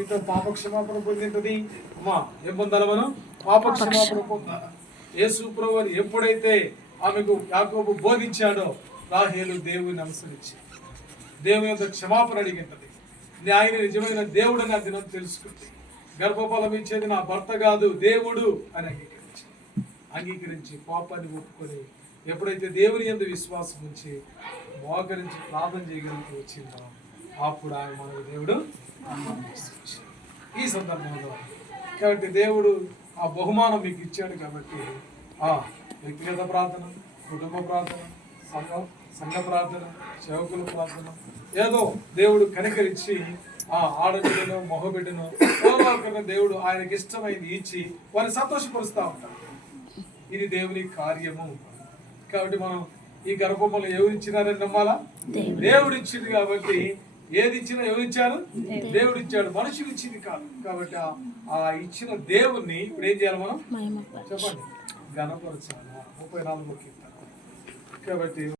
పాప క్షమాపణ పొందింటది. అమ్మా ఏం పొందాలి మనం? పాప క్షమాపణ పొందాలి. యేసు ప్రభువు ఎప్పుడైతే ఆమెకు యాకోబు బోధించాడో రాహేలు దేవుని అనుసరించి దేవుని యొక్క క్షమాపణ అడిగింటది. ఆయన నిజమైన దేవుడు అని అది తెలుసుకుంది. గర్భఫలం ఇచ్చేది నా భర్త కాదు దేవుడు అని అంగీకరించి పాపాన్ని ఒప్పుకొని ఎప్పుడైతే దేవుని యందు విశ్వాసం ఉంచి మోకరించి ప్రార్థన చేయగలిగి వచ్చిందో అప్పుడు ఆయన మనకు దేవుడు ఈ సందర్భంలో కాబట్టి దేవుడు ఆ బహుమానం మీకు ఇచ్చాడు. కాబట్టి వ్యక్తిగత ప్రార్థన, కుటుంబ ప్రార్థన, సంఘ ప్రార్థన, సేవకుల ప్రార్థన ఏదో దేవుడు కనికరించి ఆడబిడ్డను మొహబిడ్డను ఎవరో దేవుడు ఆయనకి ఇష్టమైంది ఇచ్చి వారిని సంతోషపరుస్తూ ఉంటారు. ఇది దేవుని కార్యము. కాబట్టి మనం ఈ గర్భంలో ఎవరు ఇచ్చినారని నమ్మాలా? దేవుడు ఇచ్చింది. కాబట్టి ఏది ఇచ్చినా ఎవరు ఇచ్చారు? దేవుడు ఇచ్చాడు, మనుషులు ఇచ్చింది కాదు. కాబట్టి ఆ ఇచ్చిన దేవుణ్ణి ఇప్పుడు ఏం చేయాలి మనం? చెప్పండి, గణపరచాలా? 34 కీర్తన. కాబట్టి